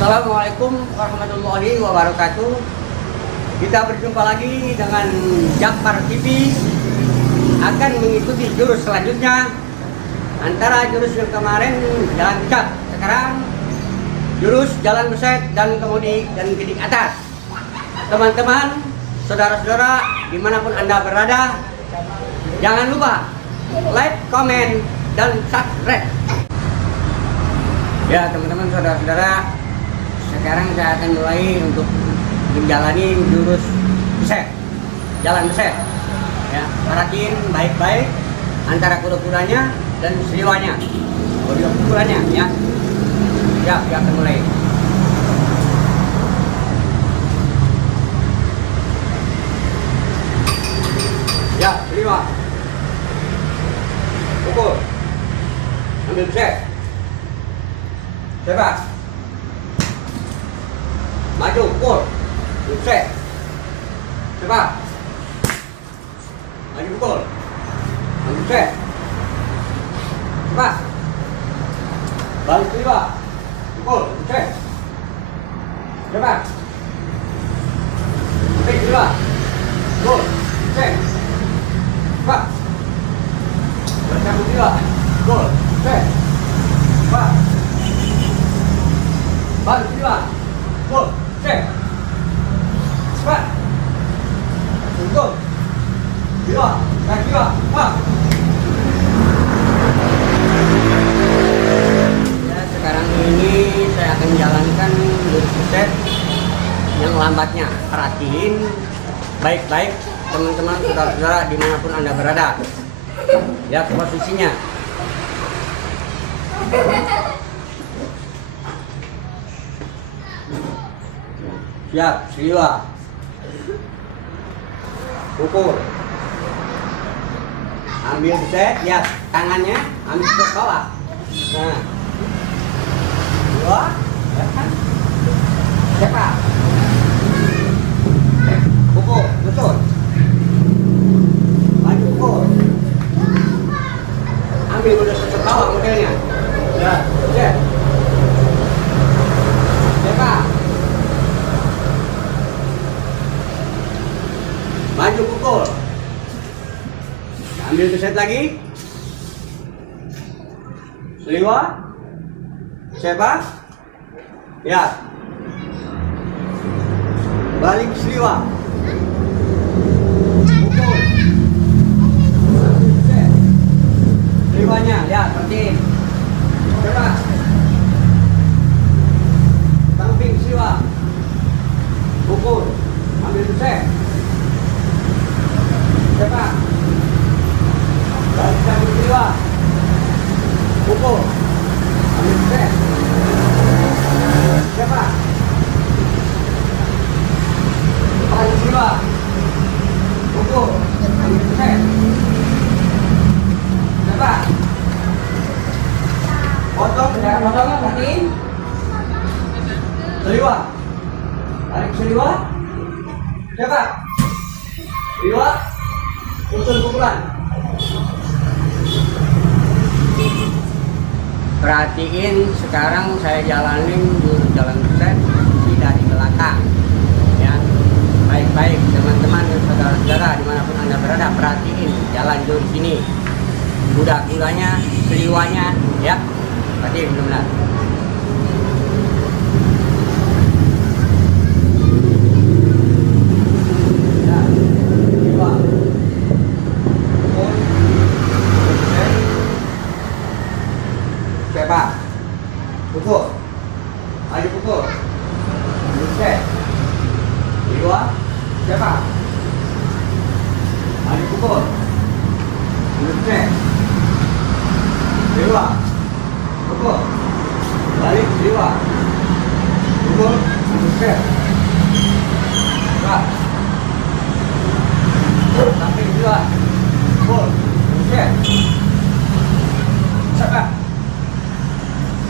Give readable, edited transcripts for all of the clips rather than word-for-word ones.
Assalamualaikum warahmatullahi wabarakatuh. Kita berjumpa lagi dengan Jakfar TV. Akan mengikuti jurus selanjutnya. Antara jurus yang kemarin jalan cap, sekarang jurus jalan beset dan kemudi dan gidik atas. Teman-teman, saudara-saudara dimanapun Anda berada, jangan lupa like, comment, dan subscribe. Ya teman-teman, saudara-saudara, sekarang saya akan mulai untuk menjalani jurus beset, jalan beset. Ya, perhatiin baik-baik antara kuda-kudanya dan seliwanya, kuda-kudanya ya. Ya, kita akan mulai. Ya, seliwa, pukul, ambil beset, coba. Maju, pukul, beset, coba. Maju, pukul, beset, coba. Balik seliwa, pukul, beset, coba. Balik seliwa, pukul, beset, coba. Balik seliwa, pukul, beset, coba. Balik seliwa, pukul, cek, cepat, tunggu, dua, kaki dua, pak. Ya, sekarang ini saya akan jalankan jurus beset yang lambatnya. Perhatiin baik-baik teman-teman, saudara-saudara dimanapun Anda berada. Ya, posisinya. Siap, seliwa, pukul, ambil beset, ya tangannya ambil ke bawah. Nah, dua, ya kan, cepat, pukul, betul, maju pukul, ambil udah ke bawah modelnya, ya, beset, cepat. Maju pukul, ambil beset lagi, seliwa, sepak, ya, balik seliwa, pukul, ambil beset, seliwanya, ya, seperti coba, samping seliwa, pukul, ambil beset. Cepat, balik samping seliwa, pukul, ambil beset, cepat, balik seliwa, pukul, ambil beset, cepat, potong, jangan potongnya, perhatiin, seliwa, balik seliwa, cepat, seliwa, usul pukulan. Perhatiin sekarang saya jalanin jurus jalan beset tidak di belakang. Ya, baik-baik teman-teman dan saudara-saudara dimanapun Anda berada, perhatiin jalan jurus ini. Kuda-kudanya, seliwanya, ya, perhatiin benar-benar. Pukul, maju pukul, siapa? Balik pukul. Cek. Dewa. Pukul. Balik dewa. Pukul. Cek. Pak. Sampai dewa. Pukul. Cek. Siapa?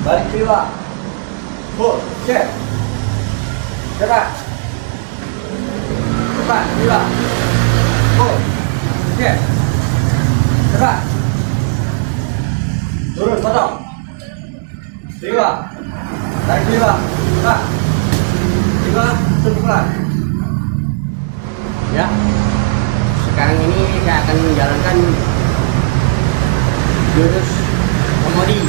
Balik dewa. Pukul. Cek. Siapa? Cepat, dewa. Pukul. Cek. Cepat. Turun, potong. Dewa. Tarik dewa. Cepat. Dewa, pukulan. Ya. Sekarang ini saya akan menjalankan jurus komodi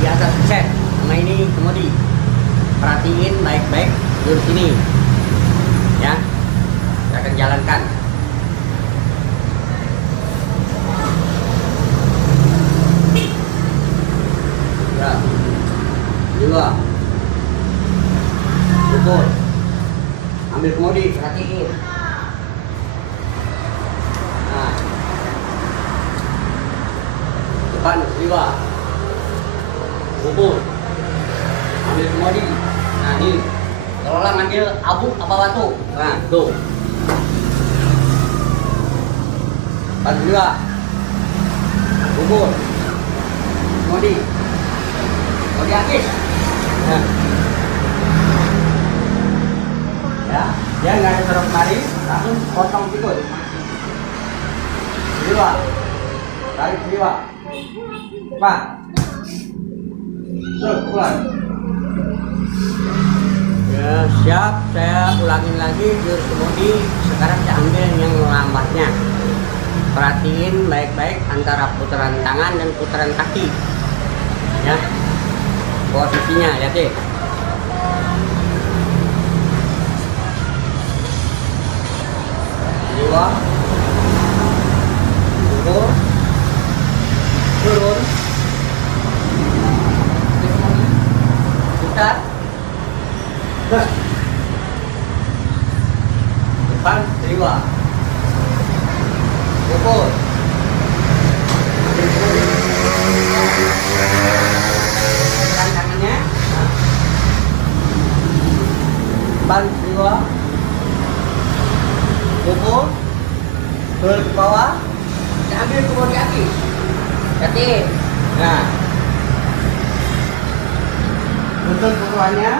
di atas set. Nama ini komodi. Perhatiin baik-baik jurus ini. Ya. Saya akan jalankan. Ya. Dua. Pukul. Ambil komodi, perhatiin. Nah. Depan, dua. Pukul. Ambil komodi. Nah, ini. Kalau orang ambil abu apa batu. Nah, tuh. Batu dua. Pukul. Komodi. Komodi habis. Nah. Ya, dia nggak ada taruh kemari, langsung potong sikut. Dua. Tarik dua. Cepat. Terus keluar. Ya, siap. Saya ulangin lagi jurus komodi. Sekarang saya ambil yang lambatnya. Perhatiin baik-baik antara putaran tangan dan putaran kaki. Ya. Posisinya, lihat deh. Dua. Pukul. Turun. Putar. Depan, dua. Pukul. Tekan tangannya. Depan, dua. Pukul. Turun ke bawah. Kita ambil komodi kaki. Kaki. Nah. Tutup pukulannya.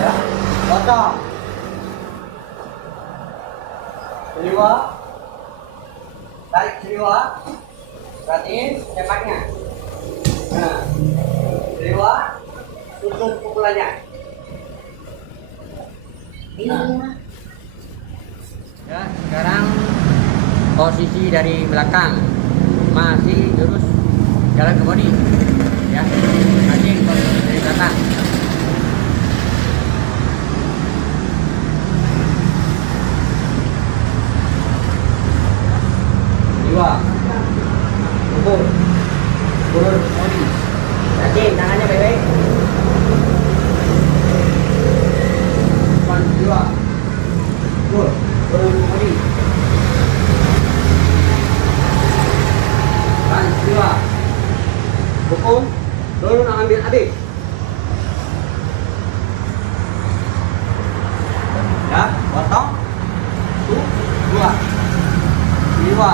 Ya. Potong. Kedua. Tarik kedua. Perhatiin cepatnya. Nah. Kedua. Tutup pukulannya. Nah. Ya, sekarang posisi dari belakang masih jurus jalan ke body. Ya, masih posisi dari belakang. Dua. Pukul. Turun body. Yakin tangannya baik-baik. Depan dua. Pukul. Turun body. Depan dua. Pukul. Turun ambil habis. Ya, potong. Dua. Dua.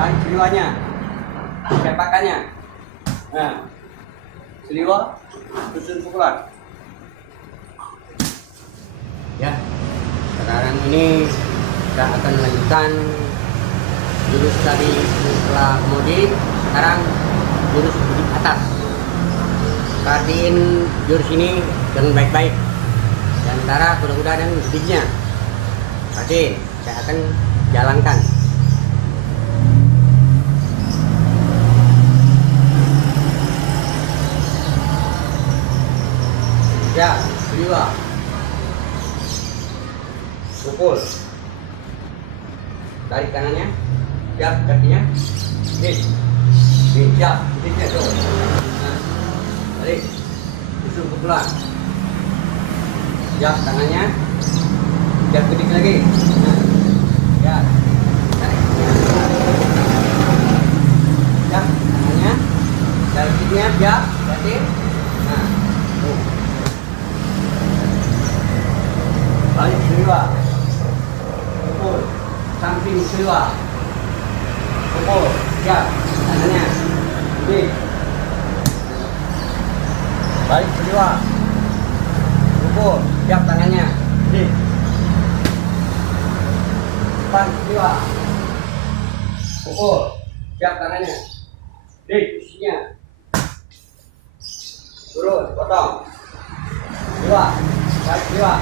Tarik seliwanya, sepakannya. Nah, seliwa, susun pukulan. Ya, sekarang ini kita akan melanjutkan jurus tadi setelah komodi. Sekarang jurus di atas. Perhatiin jurus ini dengan baik-baik. Di antara kuda-kuda dan bijinya. Perhatiin, saya akan jalankan. Ya, dua. Pukul. Tarik tangannya. Siap kakinya. Siap. Titiknya tuh. Nah, tarik. Susun pukulan. Siap tangannya. Jak gedik lagi. Nah, ya. Jak tangannya, jalurnya jak, berarti. Nah, tuh. Balik seliwa, pukul, samping seliwa, pukul, jak, tangannya, gedik. Balik seliwa, pukul, jak tangannya, gedik. Depan seliwa, pukul, jak tangannya, gedik, posisinya. Turun, potong, seliwa, balik seliwa.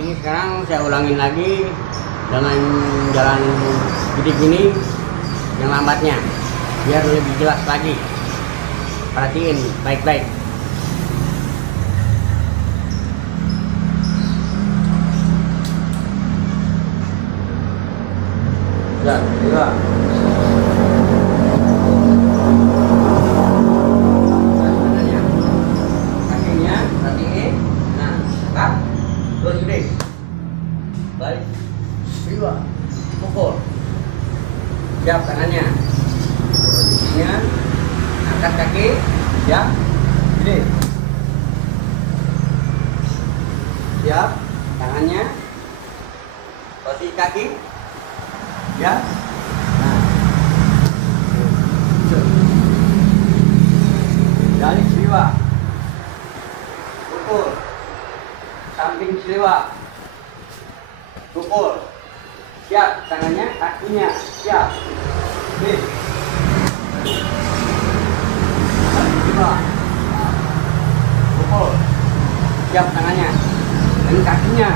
Ini sekarang saya ulangin lagi dengan jalan gedik ini yang lambatnya biar lebih jelas lagi. Perhatiin baik-baik. Ya, ya. Terus gede, balik, seliwa, pukul, siap tangannya, posisinya, angkat kaki, siap, gede, siap, tangannya, posisi kaki, siap, nah, balik seliwa, pukul. Samping seliwa, pukul, siap tangannya, kakinya, siap, hit, seliwa, pukul, siap tangannya, dan kakinya,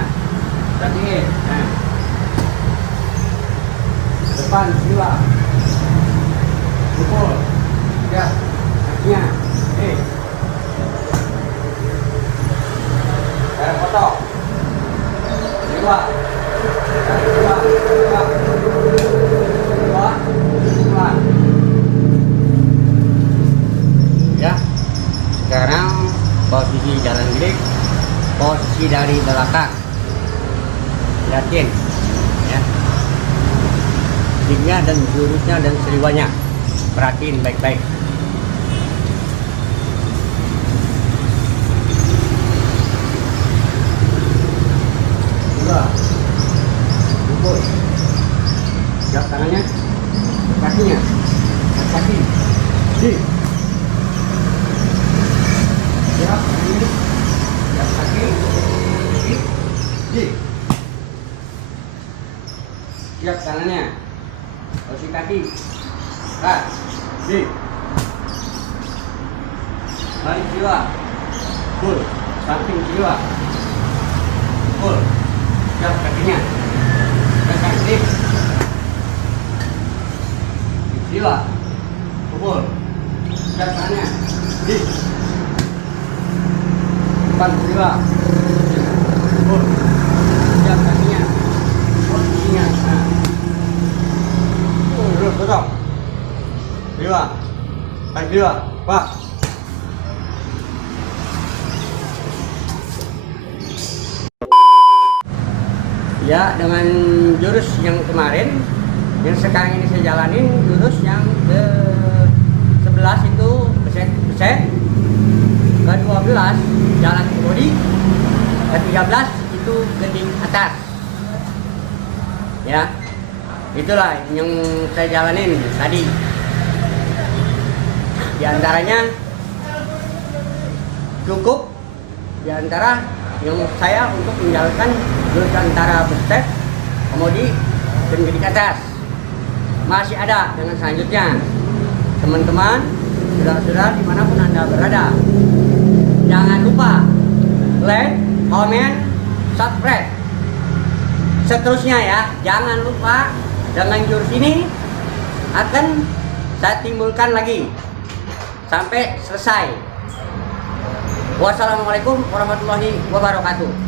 berarti hit, nah, depan seliwa, pukul, siap, kakinya, hit. Potong, seliwa, ya. Sekarang posisi jalan gedik, posisi dari belakang, lihatin, ya. Gediknya dan jurusnya dan seliwanya, perhatiin baik-baik. Pukul, siap tangannya, kakinya, kaki, di, siap tangannya, siap kaki, di, siap tangannya, posisi kaki, di, balik jiwa, pukul, samping jiwa, pukul. Siap kakinya, kaki, sila, pukul, siap tangannya, di, depan sila, pukul, siap kakinya, posisinya, nah, duduk, potong, sila, kaki sila, pak. Ya, dengan jurus yang kemarin, yang sekarang ini saya jalanin, jurus yang ke-11 itu beset, ke-12 jalan ke bodi, ke-13 itu gedik atas. Ya, itulah yang saya jalanin tadi. Di antaranya cukup, di antara yang saya untuk menjalankan jurus antara beset, kemudi, dan gedik atas. Masih ada dengan selanjutnya. Teman-teman, saudara-saudara dimanapun Anda berada, jangan lupa like, comment, subscribe. Seterusnya ya, jangan lupa dengan jurus ini akan saya timbulkan lagi sampai selesai. Wassalamualaikum warahmatullahi wabarakatuh.